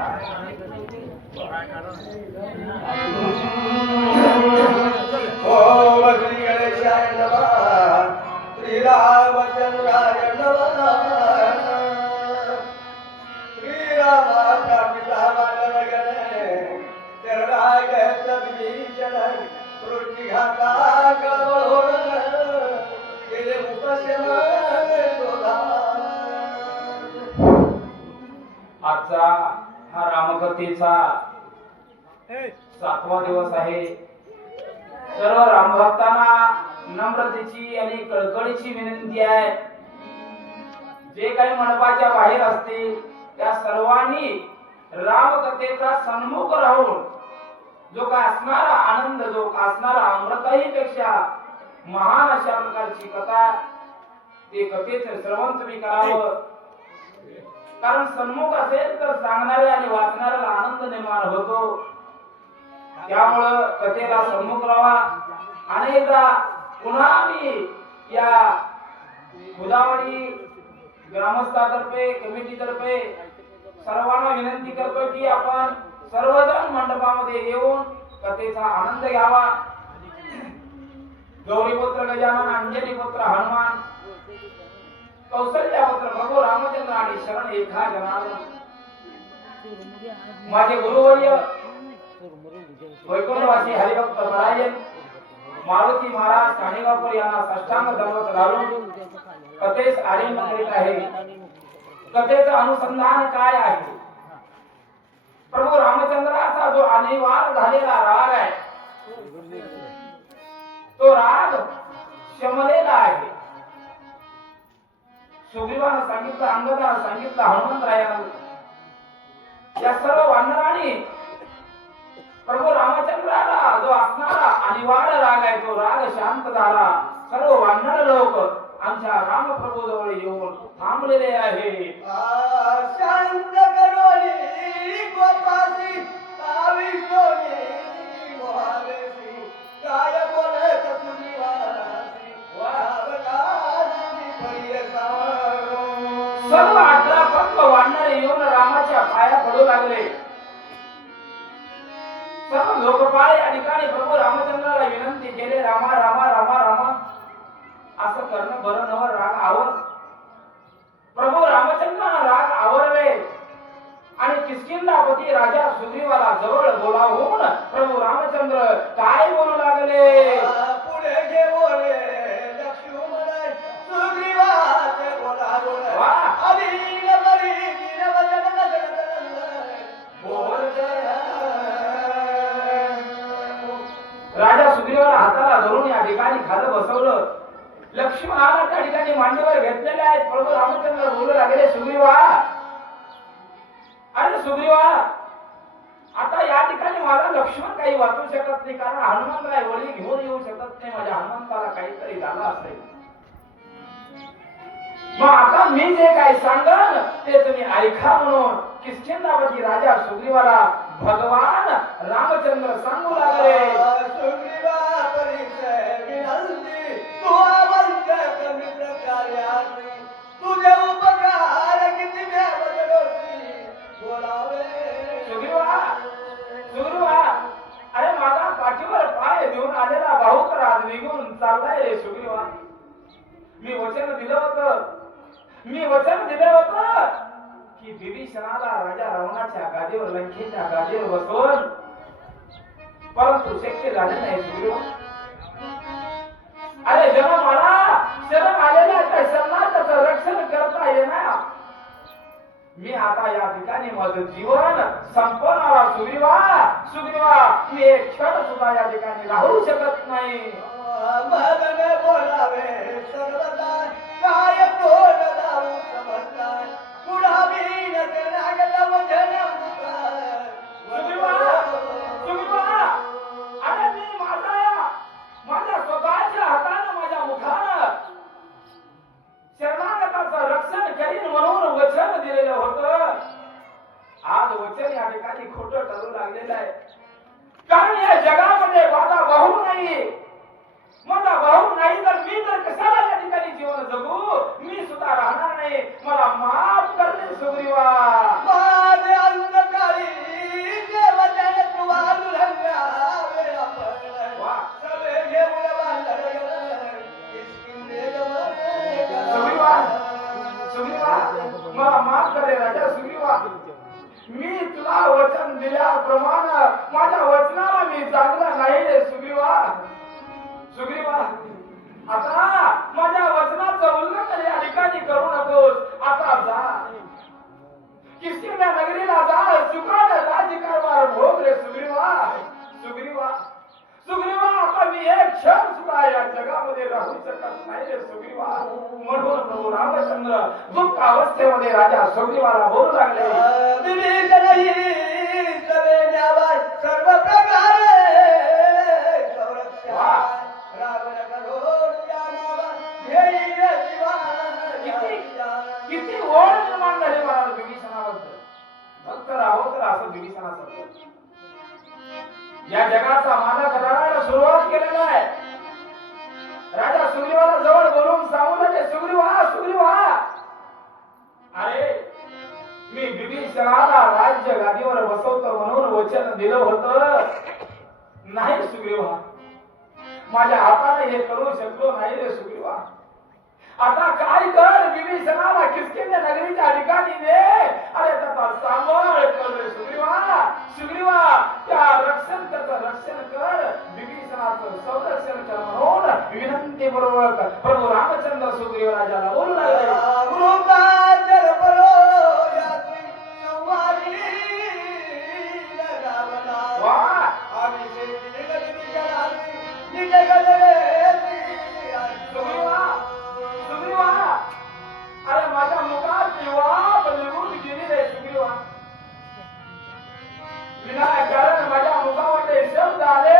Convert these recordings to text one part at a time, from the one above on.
ओम श्री गणेशाय नमः श्री रामचंद्राय नमः श्री रामाचा पिता मानवगणे चरणाय तद्विचन सृष्टी घाता कळवळून गेले आजचा हा रामकथेचा 7वा दिवस आहे. सर्व रामभक्तांना नम्रतेची आणि कळकळीची विनंती आहे. जे काही मंडपाच्या बाहेर असतील त्या सर्वांनी रामकथेचा सन्मुख राहून जो काय असणारा आनंद, जो असणारा अमृताही पेक्षा महान अशा प्रकारची कथा, ते कथेचे श्रवण तुम्ही करावं. कारण सन्मुख असेल तर सांगणारे आणि वाचणाऱ्याला आनंद निर्माण होतो. त्यामुळं कथेला सन्मुख राहा. अनेकदा पुन्हा मी या गोदावरी ग्रामस्थातर्फे, कमिटीतर्फे सर्वांना विनंती करतो की आपण सर्वजण मंडपामध्ये येऊन कथेचा आनंद घ्यावा. गौरीपुत्र गजानन, अंजनीपुत्र हनुमान, कौशल्यापुत्र प्रभू रामचंद्र आणि शरण एका जनार्दन. माझे गुरुवर्य वैकुंठवासी हरिभक्त परायण मारुती महाराज काणेगावकर यांना साष्टांग दंडवत घालून कथेस आरंभ करीत आहे. कथेचं अनुसंधान काय आहे? प्रभू रामचंद्राचा जो अनिवार्य झालेला राग आहे, तो राग शमलेला आहे. सुग्रीवानं सांगितलं, अंगदानं सांगितलं, हनुमंतरायानं, या सर्व वानरांनी प्रभू रामचंद्राला जो असणारा अनिवार्य राग आहे तो राग शांत झाला. सर्व वानर लोक आमच्या रामप्रभू जवळ येऊन थांबलेले आहे. शांत करोनी गोपासी आविष्टोनी मोहावेसी काय बोलत सुनिवासी वावकासी परियसा. सर्व 18 पंख वानर येऊन रामाच्या पाया पडू लागले. सर्व लोकपाळ या ठिकाणी प्रभू रामचंद्राला विनंती केले, रामा रामा रामा रामा असं करणं बरं नव, राग आवर. प्रभू रामचंद्राला राग आवरले आणि किष्किंधापती राजा सुग्रीवाला जवळ बोलावून प्रभू रामचंद्र काय बोलू लागले? पुढे घे बोले लक्ष्मण सुग्रीवाचे बोलावून अधीन बरी दीनवदन बोल. राजा सुग्रीवाला हाताला धरून या ठिकाणी खाली बसवलं. लक्ष्मणाला त्या ठिकाणी मांडीवर घेतलेले आहेत. प्रभू रामचंद्र बोलू लागले, सुग्रीवा, अरे सुग्रीवा, आता या ठिकाणी माझा लक्ष्मण काही वाचू शकत नाही, कारण हनुमंतराय वळी घेऊन येऊ शकत नाही. माझ्या हनुमंताला काहीतरी झालं असेल. मग आता मी जे काही सांगन ते तुम्ही ऐका म्हणून किष्किंधापती राजा सुग्रीवाला भगवान रामचंद्र सांगू लागले. सुग्रीवा परिचय विनंती तू अवंत मित्र कार्यासी तुझे उपकार किती व्यावदोसी बोलावे. सुग्रीवा, अरे माझा पाठीवर पाय देऊन आलेला भाऊ तर आज निघून चाललाय रे सुग्रीवा. मी वचन दिलं होतं की विभीषणाला राजा रावणाच्या गादीवर, लंकेच्या गादीवर बसवून, परंतु शक्य झाले नाही सुग्रीवा. अरे जेव्हा मला शरण आलेल्या त्या शरणागताचं रक्षण करता येणार, मी आता या ठिकाणी माझं जीवन संपवणारा सुग्रीवा, मी एक क्षण सुद्धा या ठिकाणी राहू शकत नाही. मगन बोलावे सर्वदा काय तोड दाऊ समजताय पुढावी नगला वचन सुग्रीवा, अरे मी माझ्या स्वतःच्या हातानं, माझ्या मुखानं शरणागताचं रक्षण करीन म्हणून वचन दिलेलं होतं. आज वचन या ठिकाणी खोटं ठरू लागलेलं आहे. कारण या जगामध्ये माझा भाऊ नाही तर मी तर कशाला या ठिकाणी जीवन जगू? मी सुद्धा राहणार नाही. मला माफ करणे सुग्रीवा. माझे अंधकार माफ करे राजा सुग्रीवा. मी तुला वचन दिल्याप्रमाणे माझ्या वचनाला मी जागला नाही रे सुग्रीवा. सुग्रीवा आता माझ्या वचनाचं उल्लंघन या ठिकाणी करू नकोस. आता जा किष्किंधा नगरीला जा. सुखाने राज्यकारभार भोग रे सुग्रीवा. सुग्रीवा सुग्रीवा आता मी एक क्षण सुद्धा या जगामध्ये राहू शकत नाही रे सुग्रीवा. म्हणून प्रभू रामचंद्र दुःख अवस्थेमध्ये राजा सुग्रीवाला बोलू लागले. विवेक नाही सवे न्यावा सर्व प्रकारे संरक्षा रावण करोड जामावा ध्येय शिवा. किती ओढ निर्माण झाली महाराज विभीषणाबद्दल. फक्त राहो तर असं विभीषणासारखं या जगाचा मालक रडायला सुरुवात केलेला आहे. राजा सुग्रीवाला जवळ बोलून सांगू लागले, सुग्रीवा सुग्रीवा अरे मी विभीषणाला राज्य गादीवर बसवतो म्हणून वचन दिलं होतं. नाही सुग्रीवा माझ्या हाताने हे करू शकलो नाही रे सुग्रीवा. आता काय कर विभीषणाला किष्किंधा नगरीच्या ठिकाणी ने. अरे त्याचा सांभाळ कर रे सुग्रीवा. सुग्रीवा त्याचं रक्षण कर. विभीषणाचं संरक्षण कर म्हणून विनंतीपूर्वक प्रभू रामचंद्र सुग्रीव राजाला बोलू लागले. गुरुकाजल परो यासी संवादी रावणा. वाह अभिषेक निगत विजयासी निजगलेसी. सुग्रीवा सुग्रीवा अरे माझ्या मुखात युवा निघून गेली रे सुग्रीवा. विनाकारण माझ्या मुखावर ते शब्द आले.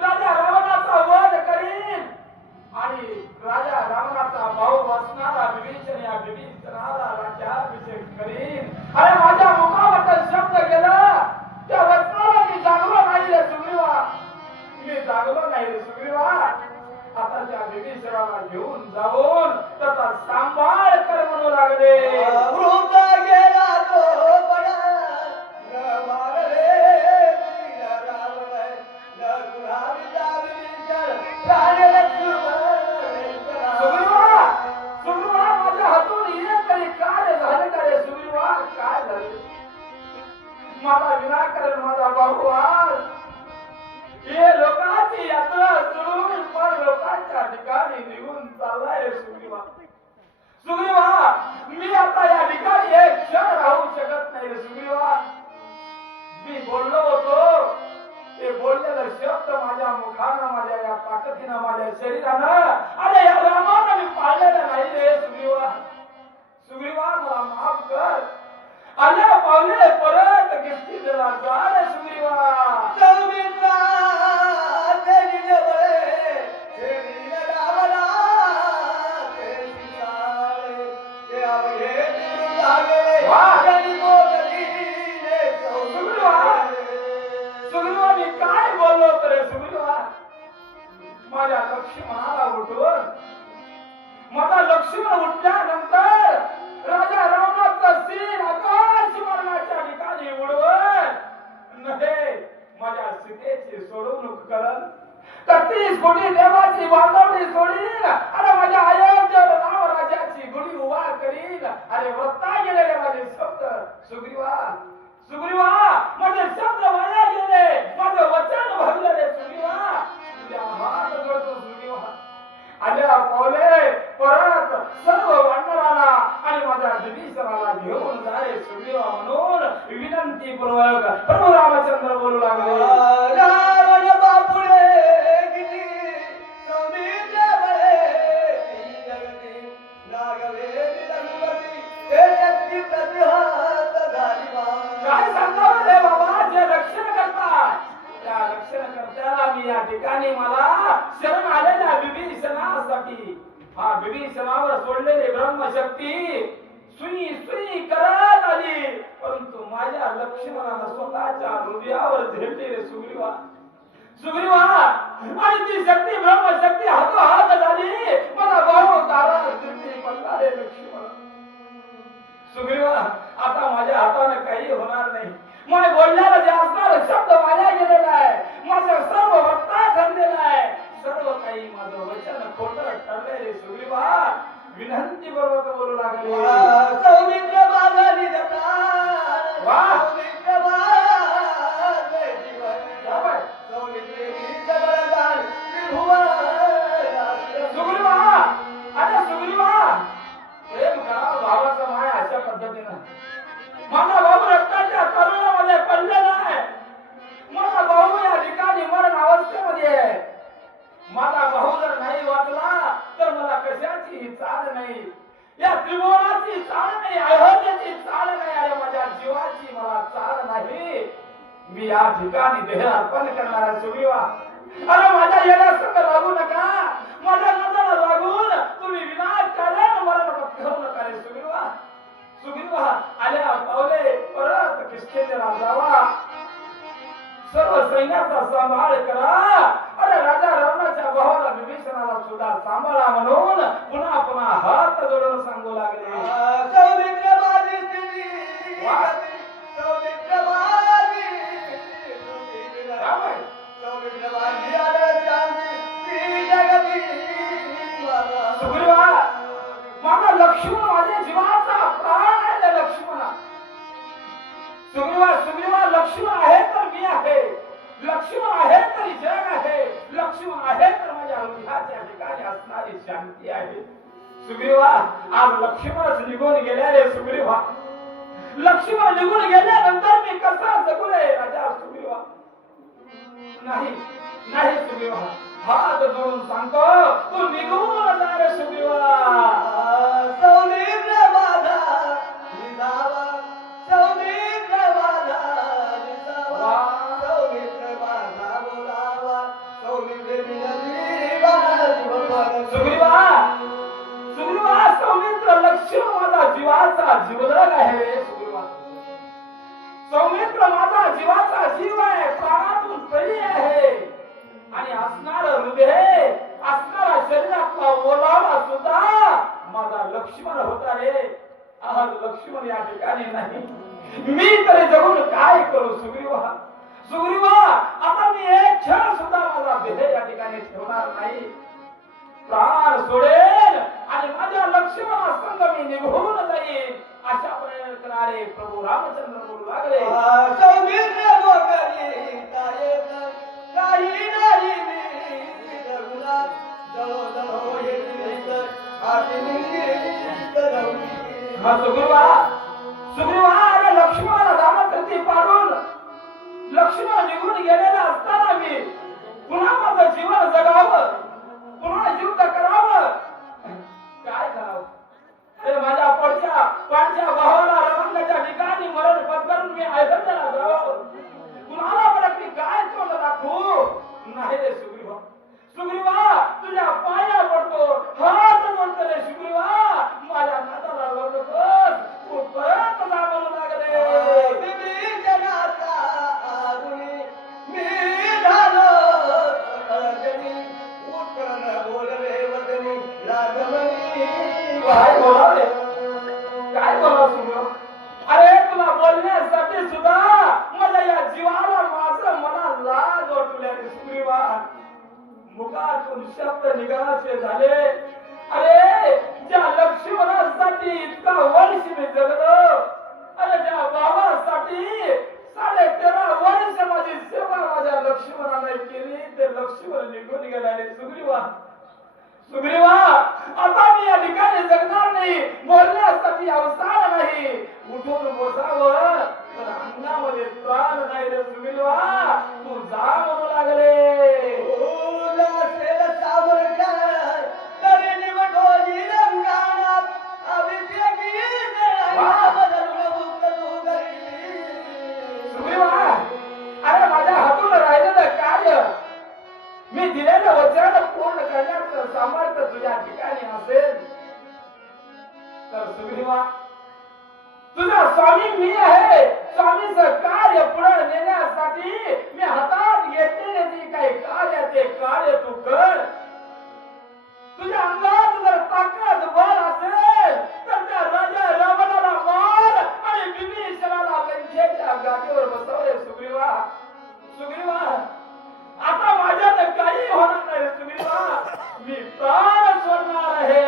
राजा रावणाचा वध करीन आणि राजा रावणाचा भाऊ असणारा विभीषण या विभीषणाला राज्याभिषेक करीन. अरे माझ्या मुखावर ते शब्द गेला. त्या वचनाला मी जागलो नाही रे सुग्रीवा. मी जागलो नाही रे सुग्रीवा. आता त्या विभीषणाला घेऊन जाऊन त्याचा सांभाळ कर म्हणू लागले. वृद्ध गेला तो बडा न मारले रावण न गुणाविता विभीषण प्राण सुग्रीवा सुग्रीवा माझ्या हातून ये तरी काय झाले का रे सुग्रीवा. काय झाले. माझा विनाकारण माझा भाऊ आज हे लोकांची यात्रा सोडून पर लोकांच्या ठिकाणी निघून चाललाय सुग्रीवा. सुग्रीवा मी आता या ठिकाणी एक क्षण राहू शकत नाही रे सुग्रीवा. मी बोललो होतो ते बोललेलं शब्द माझ्या मुखानं माझ्या या ताकदीनं माझ्या शरीरानं अरे या रामानं मी पाळलेलं नाही रे सुग्रीवा. सुग्रीवा मला माफ कर. आल्या पावले परत किष्किंधेला जा रे सुग्रीवा. सौमित्रा तेरी बळे तेरी रावणा तेरी साळे ते आवे दिल लागे वागली मोगली रे सुग्रीवा सुग्रीवा मी काय बोललो रे सुग्रीवा. माझ्या लक्ष्मणाला उठवून माझा लक्ष्मण उठल्यानंतर राजा रावणाचा सीन आकाश मार्गाच्या ठिकाणी उडवून नव्हे माझ्या सीतेची सोडवणूक करल. 33 कोटी देवाची बांधवणी सोडील. अरे माझ्या अयोध्येवर रामराज्याची गुढी उभा करील. अरे वत्ता गेलेले माझे शब्द सुग्रीवा. सुग्रीवा माझे शब्द वाया गेले. माझं वचन भरलं रे सुग्रीवा. तुझ्या हात जोडतो सुग्रीवा. आल्या पावले परत सर्व वानराला आणि माझ्या विभीषणाला घेऊन जाय सुग्रीवा म्हणून विनंतीपूर्वक प्रभू रामचंद्र बोलू लागले. रावण बापुळे किती सौमित्र बळे ती जगती नागवे रघुपती हे शक्ती प्रतिहात झाली बा. काय सांगावं रे बाबा जे रक्षण करतात त्या रक्षण करत्याला मी या ठिकाणी मला शरण आलेल्या विभीषणासाठी हा विभीषणावर सोडलेली ब्रह्मशक्ती सुई सुई करत आली. परंतु माझ्या लक्ष्मणानं स्वतःच्या हृदयावर झेलली रे सुग्रीवा. सुग्रीवा आणि ती शक्ती ब्रह्मशक्ती हातोहात झाली. मला भाऊ तारा जिंकली पडला रे लक्ष्मण. सुग्रीवा आता माझ्या हाताने काही होणार नाही. मला बोलण्याला जे असणार शब्द वाया गेलेला आहे. माझं सर्व वक्ता ठरलेला आहे. सर्व काही माझं वचन खोटं ठरलंय रे सुग्रीवा. विनंती पूर्वक बोलू लागले. सौमित्र माझा निज प्राण वाह! सौमित्र माझे जीवन बाबा, सौमित्र नीच बळदान त्रिभुवन सुग्रीवा, अरे सुग्रीवा, प्रेम करा भावाचा माय अशा पद्धतीनं. माझा भाऊ रक्ताच्या तरुणामध्ये पडलेला आहे. माझा भाऊ या ठिकाणी मरण अवस्थेमध्ये आहे. माझा भाऊ जर नाही वाचला तर मला कशाची चाल नाही, या त्रिभुवनाची चाल नाही, अयोध्येची चाल नाही, अरे माझ्या जीवाची मला चाल नाही. मी या ठिकाणी देह अर्पण करणार आहे. सुग्रीवा, अरे माझ्या येण्यासंग लागू नका, माझ्या नादाला लागून तुम्ही विनाकारण मरण पत्करू नका रे सुग्रीवा. सुग्रीवा, आल्या पावले परत किष्किंधेला जावा, सर्व सैन्याचा सांभाळ करा. अरे राजा रावणाच्या भावाला विभीषणाला सुद्धा सांभाळा म्हणून पुन्हा पुन्हा हात जोडून सांगू लागले. सौमित्र माझी स्थिती वाह! सौमित्र माझी राम आहे. सौमित्र माझी आदर शांती ती जगती मला सुग्रीवा, माझा लक्ष्मण माझ्या जीवाचा प्राण आहे रे लक्ष्मणा. सुग्रीवा, सुग्रीवा, लक्ष्मण आहे तर मी आहे, लक्ष्मण आहे तरी जग आहे, लक्ष्मण आहे तर माझ्या हृदयाच्या ठिकाणी असणारी शांती आहे. सुग्रीवा, आज लक्ष्मणच निघून गेल्या रे सुग्रीवा. लक्ष्मण निघून गेल्यानंतर मी कसा जगू रे राजा सुग्रीवा. नाही नाही सुग्रीवा, हात जोडून सांगतो तू निघून जा रे सुग्रीवा. सौमित्र माझा निसावा सौमित्र माझा निसावा सौमित्र माझा बोलावा सौमित्र विनती माझा जीवन सुग्रीवा, सुग्रीवा, सौमित्र लक्ष्मण माझा जीवाचा जीवलग आहे रे सुग्रीवा. सौमित्र माझा जीवाचा जीव आहे, प्राणातून परी आहे, आणि असणार हृदय असणारा शरीरातला ओलावा सुद्धा माझा लक्ष्मण होता रे. आज लक्ष्मण या ठिकाणी नाही, मी तरी जगून काय करू सुग्रीवा. सुग्रीवा, आता मी एक क्षण सुद्धा माझा देह या ठिकाणी ठेवणार नाही. प्राण सोडेल आणि माझ्या लक्ष्मणासंग मी निघून जाईन अशा प्रकारे प्रभू रामचंद्र बोलू लागले. सौमित्र गोकरी तायेत काही नाही मी रघुनाथ जळो जळो येत आती निंगी तडवली. हा सुग्रीवा, सुग्रीवा, अरे लक्ष्मणाला रामकृती पाडून लक्ष्मण निघून गेलेला असताना मी पुन्हा माझं जीवन जगावं, पुन्हा युद्ध करावं, काय करावं. अरे माझ्या पाठच्या भावाला रवांगाच्या ठिकाणी मरण पत्करून मी अयोध्येला जावं, कुणाला बरं मी काय तोंड दाखवू. नाही रे सुग्रीवा, सुग्रीवा, तुझ्या पाया पडतो, हात जोडतो रे सुग्रीवा. माझ्या नादाला लागू नकोस, तू परत जा म्हणू लागले. विभीषणाचा आरुणी मी झालो सकळजनी उत्कर्ण बोलवे वदनी राजमणी काय बोलावे, काय बोला सुग्रीवा. अरे तुला बोलण्यासाठी सुद्धा माझ्या या जीवाला माझं मला लाज वाटल्या रे सुग्रीवा. मुखातून शब्द निघायचे झाले. अरे ज्या लक्ष्मणासाठी इतका वर्ष मी जगलो, अरे ज्या बाबासाठी 13.5 वर्ष माझी सेवा माझ्या लक्ष्मणाने केली, ते लक्ष्मण निघून गेला रे सुग्रीवा. सुग्रीवा, आता मी या ठिकाणी जगणार नाही, बोलण्यासाठी अवसर नाही, उठून बसावं पण अंगामध्ये प्राण नाही रे सुग्रीवा. तू जा म्हणू लागले. ओला सेल सावरकर तरी निवडोली रंगाणात अभिषेकी जळाला बदलून बुक तू घरी. सुग्रीवा, अरे माझ्या हातून राहिलेलं कार्य, मी दिलेलं वचन पूर्ण करण्याचं सामर्थ्य तुझ्या ठिकाणी असेल तर सुग्रीवा, तुझा स्वामी मी आहे. स्वामीचं कार्य पुढे नेण्यासाठी मी हातात घेतलेले जे काही कार्य ते कार्य तू कर. तुझ्या अंगात जर ताकद बळ असेल तर त्या राजा रावणाला मार आणि विभीषणाला लंकेच्या गादीवर बसवले सुग्रीवा. सुग्रीवा, आता माझ्यात काही होणार नाही सुग्रीवा, मी प्राण सोडणार आहे.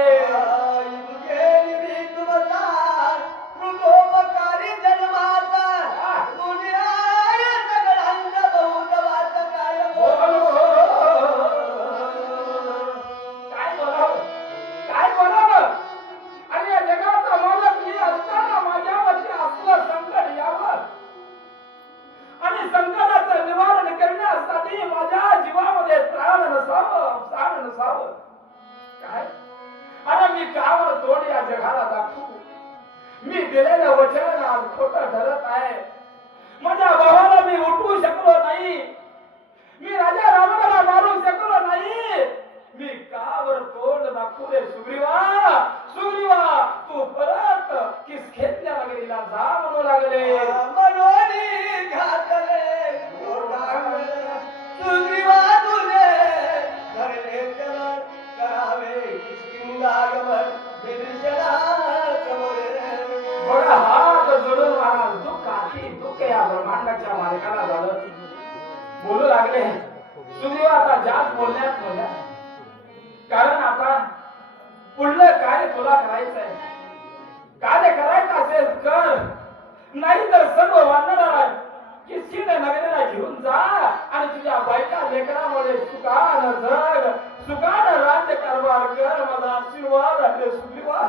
होणार तोड या जगाला दाखवू. मी दिलेलं वचन आज खोटं ठरत आहे. माझ्या भावाला मी उठवू शकलो नाही. मी राजा रावणाला मारू शकलो नाही. मी का बर तोंड दाखवू रे सुग्रीवा? सुग्रीवा तू परत किस खेतल्या नगरीला जा म्हणू लागले. मनोनी घातले गोडांगण, सुग्रीवा तुझे धरले चरण, करावे किष्किंधागमन, बिभीषणा समोरे. बघा हात जोडून महाराज दुःख आधी दुःख या ब्रह्मांडाच्या मालकाला झालं. बोलू लागले. सुग्रीवा आता जास्त बोलण्यात मजा, कारण आता पुढलं काय तुला करायचंय. कार्य करायचं असेल कर, नाही तर सर्व वानराला किस्किंध नगरीला घेऊन जा आणि तुझ्या बायका लेकरामुळे सुखान जग, सुखान राज्य कारभार कर. माझा आशीर्वाद आहे सुग्रीवा.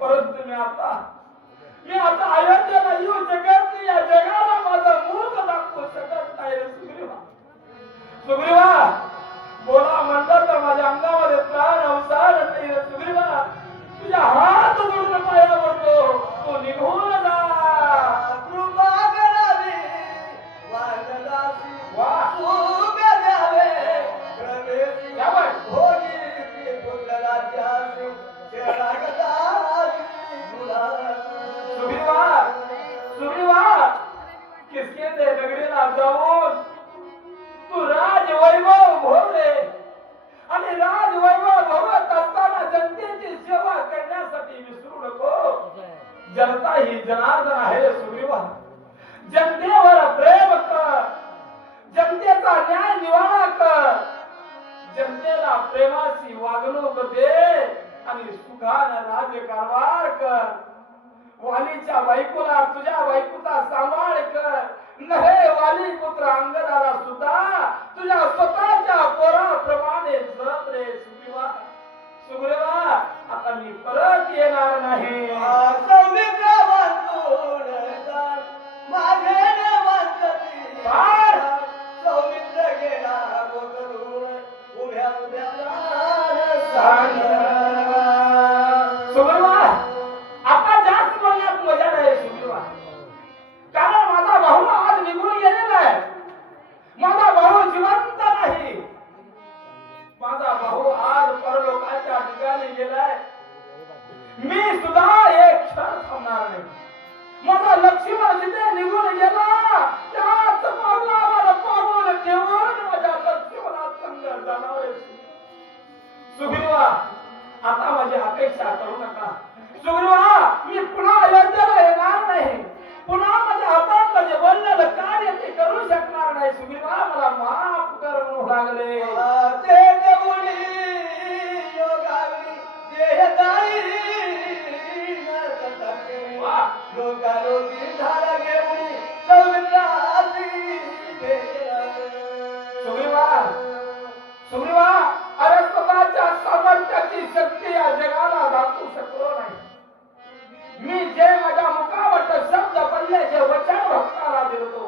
परंतु मी आता अयोध्येला येऊ शकत नाही. या जगाला माझा मूर्ख दाखवू शकत नाही रे सुग्रीवा. सुग्रीवा बोला म्हणलं तर माझ्या अंगामध्ये प्राण अवसार नाही रे सुग्रीवा. तुझ्या हात जोडून पाया पडतो, तू निघून जा. कृपा करावी वानरासी, वा सुख द्यावे प्रवेशी, यावं. भोगी पुत्रराज्यासी, शरणागतासी तुला. सुग्रीवा सुग्रीवा किसकिंध नगरीला जाऊन तू राजवैभव भोगले आणि राजवैभव भोगत असताना जनतेची सेवा करण्यासाठी विसरू नको. जनता ही जनार्दन आहे सुग्रीवा. जनतेवर प्रेम कर, जनतेचा न्याय निवाडा कर, जनतेला प्रेमाची वागणूक दे आणि सुखाने राज्यकारभार कर. वालीच्या बायकोला तुझ्या बायकोचा सांभाळ कर. नहे वाली पुत्र अंगदाला सुद्धा तुझ्या स्वतःच्या पोराप्रमाणे जप रे सुग्रीवा. सुग्रीवा आता मी परत येणार नाही. सौमित्र वाचून जाण, माझे न वाचती फार. सौमित्र गेला गोकरून, उभ्या उभ्या सांग. सुग्रीवा आता जास्त बोलण्यात मजा नाही सुग्रीवा, कारण माझा भाऊ आज निघून गेलेला आहे. माझा भाऊ जिवंत नाही. माझा भाऊ आज परलोकाच्या ठिकाणी गेलाय. मी सुद्धा एक क्षण थांबणार नाही. माझा लक्ष्मण जिथे निघून गेला त्याच पावलावर पाऊल ठेवून माझ्या लक्ष्मणा संग जाणार आहे. सुग्रीवा आता माझी अपेक्षा करू नका. सुग्रीवा मी पुन्हा अयोध्येला येणार नाही. पुन्हा माझ्या हातात माझे बोललेलं कार्य ते करू शकणार नाही. सुग्रीवा मला माफ कर म्हणू लागले. ते देऊनी योगावी देहदारी नरतके, लोकालोकी धारा घेऊनी सौमित्रासी भेटला. सुग्रीवा सुग्रीवा अरे स्वतःच्या सामर्थ्याची शक्ती या जगाला दाखवू शकलो नाही. मी जे माझ्या मुखावट शब्द पडले, जे वचन भक्ताला दिलो,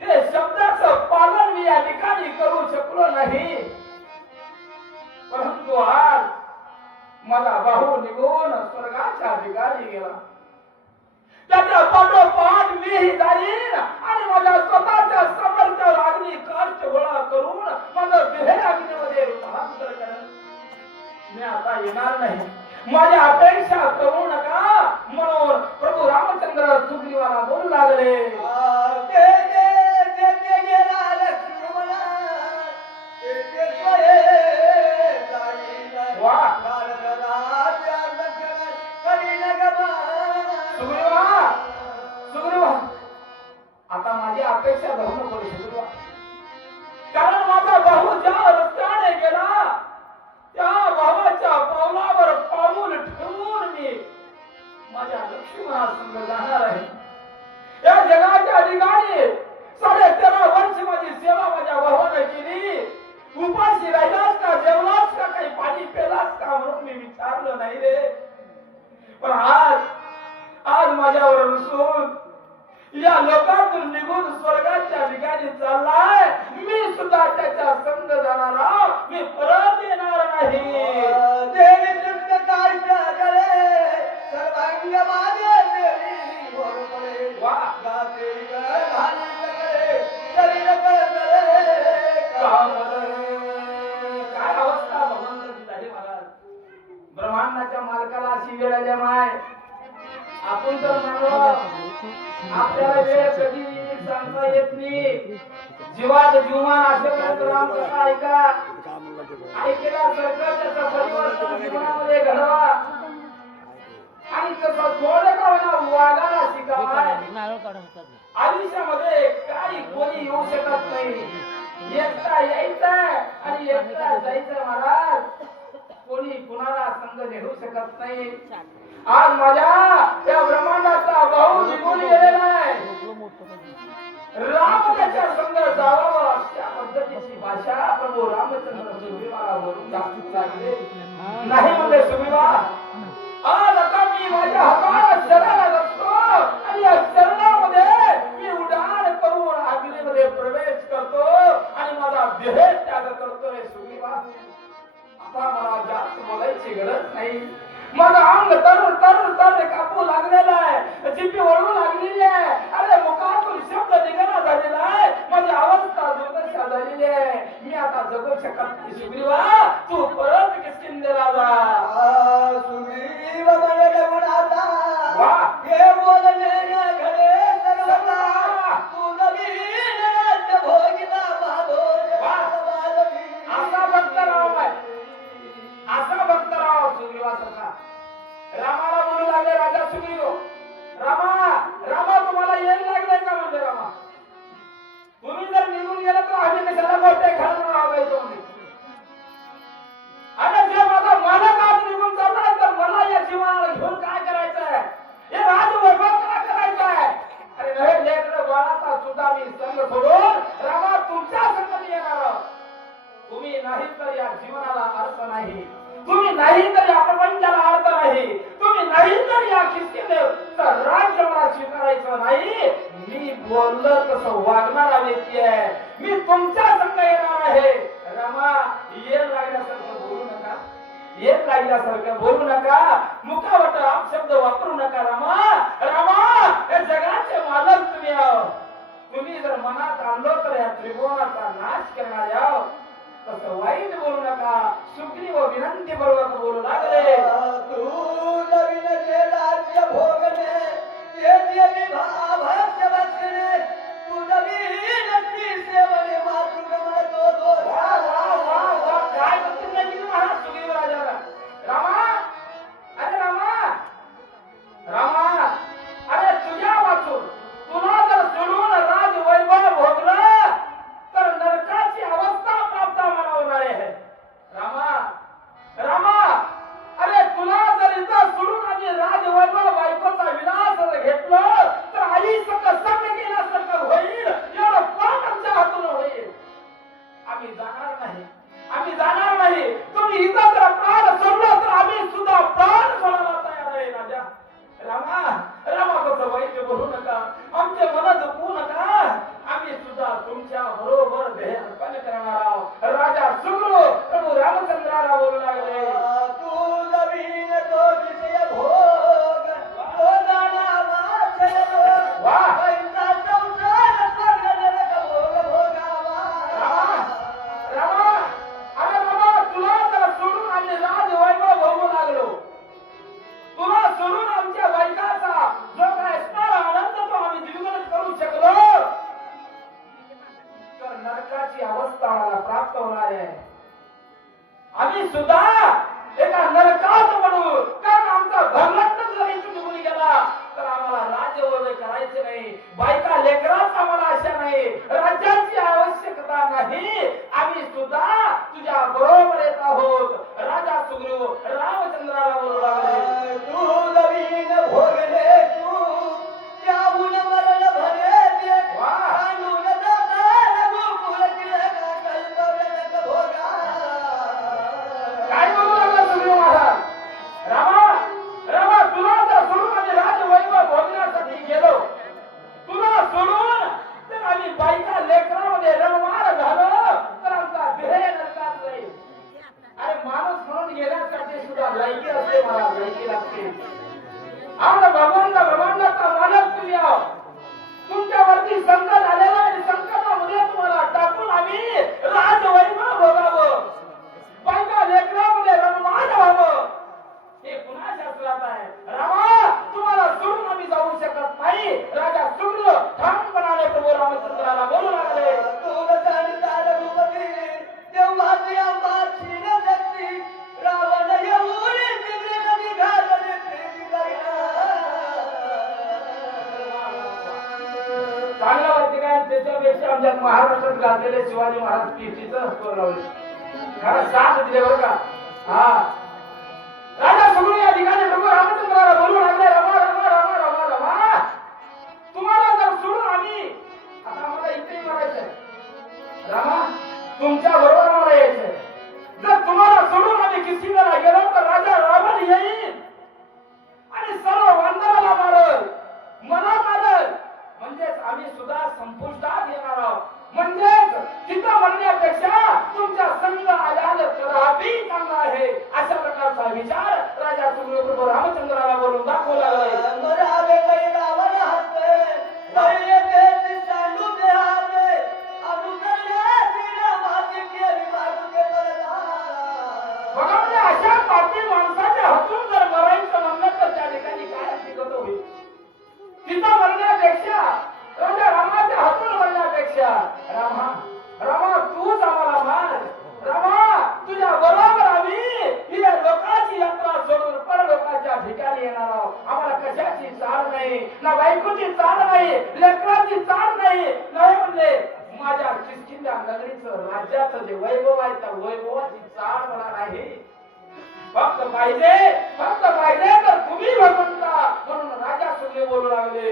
ते शब्दाचं पालन मी या ठिकाणी करू शकलो नाही. परंतु आज माझा भाऊ निघून स्वर्गाच्या ठिकाणी गेला. त्याच्या पाठोपाठ मीही जाईन आणि माझ्या स्वतःच्या सामर्थ्यावर अग्नी काष्ट गोळा करून माझं देह अग्नीमध्ये रूपांतर करेन. मी आता येणार नाही. माझी अपेक्षा करू नका म्हणून प्रभू रामचंद्र सुग्रीवाला बोलू लागले. ते गेला लक्ष्मणा, ते स्वये जाईन. वा भारतराज्या दक्षिण करीन गमन. सुग्रीवा सुग्रीवा आता माझी अपेक्षा धरू नको सुग्रीवा, कारण माझा भाऊ ज्या रस्त्याने गेला त्या भावाच्या पावलावर पाऊल ठेवून मी माझ्या लक्ष्मणासंग जाणार आहे. या जगाच्या ठिकाणी 13.5 वर्ष माझी सेवा माझ्या भावाने केली. उपाशी राहिलास का, जेवलास का, काही पाणी पेलास का म्हणून मी विचारलं नाही रे. पण आज माझ्यावर रुसून या लोकातून निघून स्वर्गाच्या ठिकाणी चाललाय. मी सुद्धा त्याच्या संग जाणार. मी परत येणार नाही. देवी दृष्ट गावाच्या मालकाला अशी वेळ आली माय. आपण तर मानव, आपल्याला वेळ कधी सांगता येत नाही. जीवात जीवमान असेपर्यंत राम कथा ऐका. ऐकल्यासारखं त्याचं परिवर्तन जीवनामध्ये घडवा आणि तसं थोडं का होईना वागायला शिकावाय. आयुष्यामध्ये काही कोणी येऊ शकत नाही. एकटा यायचं आणि एकटा जायचं महाराज. कोणी कुणाला संग नेऊ शकत नाही. आज माझ्या या ब्रह्मांडाचा भाऊ निघून गेलेला आहे. राम त्याच्या संग जावं अशा पद्धतीची भाषा प्रभू रामचंद्र सुग्रीवाला बोलून दाखवू लागले. नाही म्हणजे सुग्रीवा, आज आता मी माझ्या हातात शरणाला बसतो आणि या शरणामध्ये मी उड्डाण करून अग्नीमध्ये प्रवेश करतो आणि माझा देह त्याग करतोय. सुग्रीवा, आता मला जास्त बोलायची गरज नाही. माझं अंग तर तर तर कापू लागलेलं आहे. जिभी वळू लागलेली आहे. अरे मुखातून शब्द निघाला झालेला आहे. माझी अवस्था दुर्दशा झालेली आहे. मी आता जगू शकत नाही. सुग्रीवा, तू परत किष्किंधेला जा. सुग्रीव म्हणे रघुनाथा, वाह. हे बोलणे न घडे सर्वदा. तू नवीन राज्य भोगिला माधोर माधवी. असा भक्त राव आहे, असा भक्त राव सुग्रीवासारखा. रामाला बोलू लागले राजा सुग्रीव, रामा रामा तुम्हाला येईल लागले का म्हणजे रामा, तुम्ही जर निघून गेला तर आम्ही कशाला मोठे घालून राहायचो म्हणजे. अरे जे माझा मालक आज निघून चाललाय तर मला या जीवनाला घेऊन काय करायचंय, हे राजवैभव काय करायचंय. अरे नव्हे लेकरं बाळाचा सुद्धा मी संग सोडून रामा तुमच्या संग येणार. तुम्ही नाही तर या जीवनाला अर्थ नाही. तुम्ही नाही तर या प्रपंचाला अर्थ नाही. तुम्ही नाही तर या किष्किंधेचं राज्य मला स्वीकारायचं नाही. मी बोललं तसं वागणारा व्यक्ती आहे. मी तुमच्या संग येणार आहे. रामा, येल लागल्यासारखं बोलू नका. येल लागल्यासारखं बोलू नका. मुखावट अपशब्द वापरू नका. रामा रामा, या जगाचे मालक तुम्ही आहो. तुम्ही जर मनात आणलो तर या त्रिभुवनाचा नाश करणार आहो. तसं वाईट बोलू नका. सुग्रीव विनंती बरोबर बोलू लागले. तू नवीन जे राज्य भोगणे, ते भक्ष्य बसणे. तू नवीन ती सेवने मातृगमन तो दोष. वा वा वा वा, काय प्रतिज्ञा केली महाराज सुग्रीव राजाला. रामा, अरे रामा रामा, अरे तुझ्या वाचून तुला जर सोडून राज वैभव भोगलं तर नरकाची अवस्था प्राप्त मला होणार आहे. रामा रामा, अरे तुला जर इथं सोडून आणि राज वैभव बायकोचा विनाश जर घेतलं तर आई संग गेल्यासारखं होईल. एवढं पाप आमच्या हातून होईल. आम्ही जाणार नाही, आम्ही जाणार नाही. तुम्ही इथं जर प्राण सोडलं तर आम्ही सुद्धा प्राण सोडायला तयार आहे. राजा रामा रामा, तसं वाईट बोलू नका. आमचे मन दुखवू नका. आम्ही सुद्धा तुमच्या बरोबर देह अर्पण करणार आहोत. राजा सुग्रीव प्रभू रामचंद्राला बोलू लागले. तू नवीन तो विषय भोग, तो जाणा वाचलो. वाह. पैसा संसार स्वर्ग नरक भोग भोगावा. रामा रामा, अरे रामा, तुला जर सोडून आम्ही राज वैभव भोगू लागलो, तुला सोडून आमच्या बायकाचा जो काय असणारा आनंद तो आम्ही द्विगुणित करू शकलो तर नरकाची अवस्था मला प्राप्त होणार आहे. आम्ही सुद्धा एका नरकात पडू. कारण आमचा धर्मंत जर इथून निघून गेला तर आम्हाला राज्य वैभव करायचे नाही. बायका लेकराच आम्हाला आशा नाही. राज्याची आवश्यकता नाही. आम्ही सुद्धा तुझ्या बरोबर येत आहोत. राजा सुग्रीव रामचंद्राला बोलू लागले. तू नवीन भोगणे तू, त्याहून मरण भरे दे. वाह. आणून दादा गोकुळ तिलक कल्पवलक भोगा. काय बोलू लागला सुग्रीव महाराज. रामा रामा, तुला जर सोडून आम्ही राज वैभव भोगण्यासाठी गेलो, तुला सोडून तर आम्ही बायका लेकरामध्ये रणमार झालो तर आमचा देह नरकात जाईल. अरे माणूस म्हणून गेल्यासाठी सुद्धा लायकी असते. मला लायकी लागते. आम्हाला भगवंत ब्रह्मांडाचा मालक तुम्ही आहो. तुमच्यावरती संकट आलेला आणि संकटामध्ये तुम्हाला टाकून आम्ही राज वैभव भोगावं, बायका लेकरामध्ये रणमार व्हावं, हे पुन्हा शास्त्रात आहे. रामा तुम्हाला सोडून आम्ही जाऊ शकत नाही. राजा सुग्रीव ठामपणाने प्रभू रामचंद्राला बोलू लागले. चांगलं वाटते काय त्याच्यापेक्षा आमच्या महाराष्ट्रात गाजलेले शिवाजी महाराज कीर्तीचं स्कोर लावले. खरं साथ दिले बरं का. हा राजा सुग्रीव या ठिकाणी प्रभू रामचंद्राला बोलू लागले. रमा रमा रमा रमा रमा तुम्हाला जर सोडून आम्ही आता आम्हाला इथे मारायचंय. रमा तुमच्या बरोबर आम्हाला यायचंय. जर तुम्हाला सोडून आम्ही किस्तीला गेलो तर राजा रावण येईल आणि सर्व वंदनाला मारल, मला मारल. म्हणजेच आम्ही सुद्धा संपुष्टात येणार आहोत. म्हणजेच तिथं म्हणण्यापेक्षा तुमच्या संग आल्यानं कदापि चांगला आहे. अशा प्रकारचा विचार राजा सुग्रीव प्रभू रामचंद्राला बोलून दाखवला अशा पापी माणसाच्या हातून जर मरायचं म्हणलं तर त्या ठिकाणी काय शिकत होईल. तिथं म्हणण्यापेक्षा राजा रामाच्या हातून म्हणण्यापेक्षा रामा रामा तूच आम्हाला मार. रामा तुझ्या बरोबर आम्ही ही लोकांची यात्रा सोडून परलोकाच्या ठिकाणी येणार आहोत. आम्हाला कशाची चाल नाही, ना बायकोची चाल नाही, लेकराची चाल नाही. नाही म्हणले माझ्या किष्किंधा नगरीचं राज्याचं जे वैभव आहे त्या वैभवाची चाल मला नाही. फक्त पाहिजे तर तुम्ही भगवंता. म्हणून राजा सुग्रीव बोलू लागले.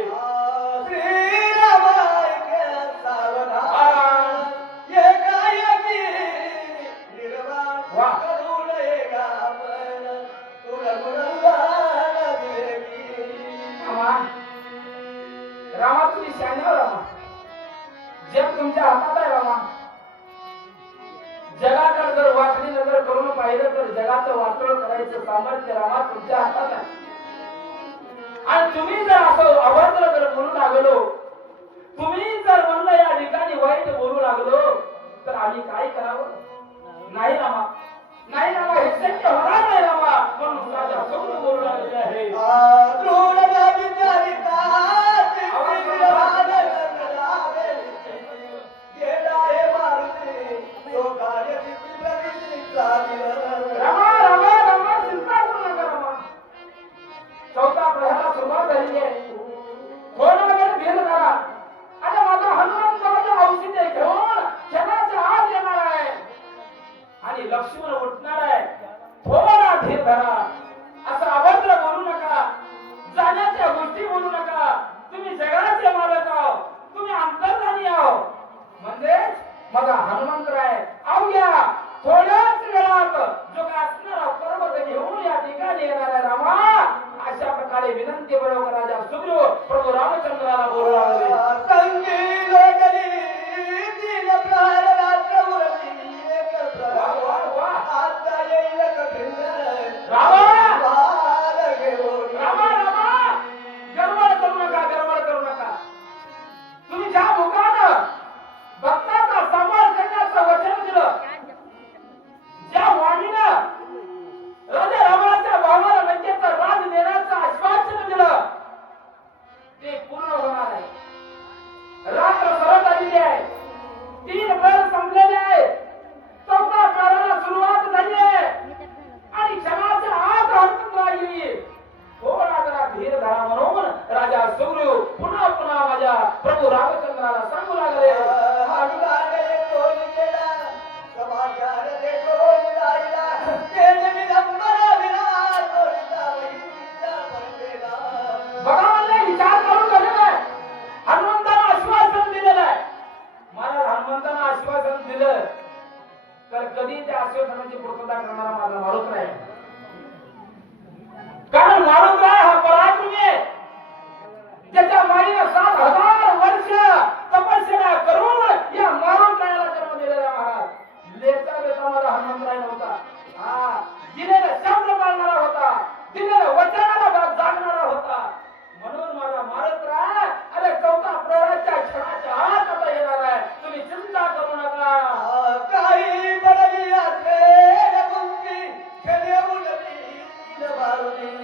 रामा तुम्ही शान्यावर रामा. जग तुमच्या हातात आहे रामा. जगाकडे जर वाकडी नजर करून पाहिलं तर जगाचं वाटोळ करायचं सामर्थ्य रामा तुमच्या हातात आहे. आणि तुम्ही जर असं अभद्र जर बोलू लागलो, तुम्ही जर म्हणलं या ठिकाणी वाईट बोलू लागलो तर आम्ही काय करावं. नाही रामा, नाही रामा, हे शक्य होणार नाही रामा. म्हणून राजा सुग्रीव बोलू लागले आहे. रामा रामा रामा चिंता करू नका रामा. चौथा प्रहराला सुरुवात झालेली आहे. थोडा वेळ धीर धरा. आता माझा हनुमान जवळ औषधे घेऊन क्षणाच्या आत येणार आहे आणि लक्ष्मण उठणार आहे. थोडा धीर धरा. असं अभद्र बोलू नका, जाण्याच्या गोष्टी बोलू नका. तुम्ही जगाचे मालक आहो, तुम्ही अंतर्जामी आहो. म्हणजेच माझा हनुमंतराय अवघ्या थोड्याच वेळात जो काय असणारा पर्वत घेऊन या ठिकाणी येणार आहे रामा. अशा प्रकारे विनंती बरोबर राजा सुग्रीव प्रभू रामचंद्राला बोलू लागले. रामा रामा गडबड करू नका, गडबड करू नका. तुम्ही ज्या मुखानं भक्ताचा सांभाळ करण्याचं वचन दिलं, ज्या वाणीनं राजा रामाच्या भावाला लंकेचं राज देण्याचं आश्वासन दिलं ते पूर्ण होणार आहे. रात्र सरत आलेली आहे. 3 प्रहर संपलेले आहे. 4था प्रहराला सुरुवात झाली आहे आणि क्षणाच्या आत हनुमंतराय येईल. थोडा जरा धीर धरा. म्हणून राजा सुग्रीव पुन्हा पुन्हा माझ्या प्रभू रामचंद्राला सांगू लागले. बघा म्हणले विचार करून झालेला आहे. हनुमंतानं आश्वासन दिलेलं आहे. महाराज हनुमंतानं आश्वासन दिलं तर कधी त्या आश्वासनाची पूर्तता करणारा माझा मारुत नाही. कारण मारुतराय हा पराक्रमी आहे. ज्याच्या माईने 7000 वर्ष तपस्या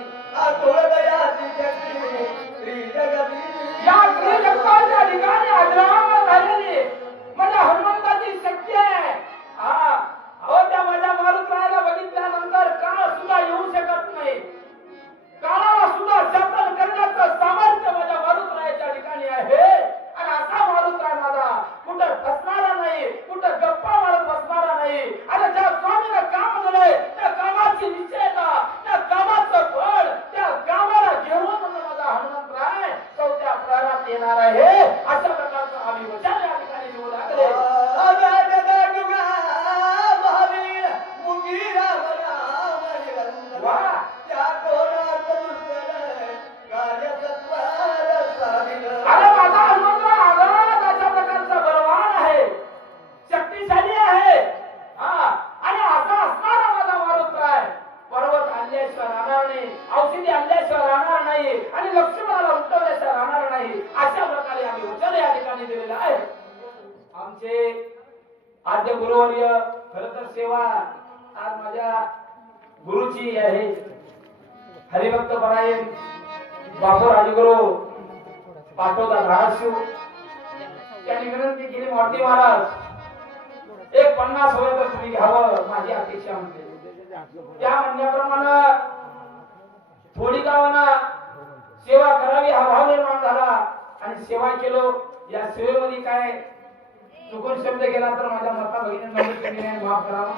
नाही. आठवण दयाची शक्ती श्री जगदीश या त्रिजगताच्या ठिकाणी अजरामर झालेली माझ्या हनुमंताची शक्ती आहे. हा अहो त्या माझ्या मारुतरायाला बघितल्यानंतर काळ सुद्धा येऊ शकत नाही. काळाला सुद्धा शासन करण्याचं सामर्थ्य माझ्या मारुतरायाच्या ठिकाणी आहे. आणि असा मारुतराय माझा कुठं फसणारा नाही, कुठं गप्पा मारत बसणारा नाही. आणि ज्या स्वामीला काम दिलंय त्या कामाची निश्चयता, त्या कामाचं फळ, त्या कामाला घेऊन माझा हनुमंतराय चौथ्या प्रहरात येणार आहे. अशा प्रकारचं आम्ही वचन या ठिकाणी देऊ लागले. महावीर मुगी राम राम निरंतर वा त्या कोणात दुसरं कार्य सत्वर साधिल. अरे माझा हनुमंतराय आगाध अशा प्रकारचा बलवान आहे, शक्तिशाली आहे. हा आणि असा असणारा माझा मारुतराय पर्वत आणल्याशिवाय राहणार नाही, औषधी आणल्याशिवाय राहणार नाही आणि लक्ष्मणाला उठवल्याशिवाय राहणार नाही. अशा प्रकारे आम्ही वचन या ठिकाणी दिलेलं आहे. आमचे आद्य गुरुवर्य खरं तर सेवा आज माझ्या गुरुची आहे. हरिभक्त परायण बापू राजगुरु पाठवता धाराशिव त्यांनी विनंती केली, मूर्ती महाराज एक 50 होय तर तुम्ही घ्यावं माझी अपेक्षा म्हणते. त्या म्हणण्याप्रमाणे थोडी गावांना सेवा करावी हा भाव निर्माण झाला आणि सेवा केलो. या सेवेमध्ये काय चुकून शब्द गेला तर माझ्या माता भगिनींना माफ करावा.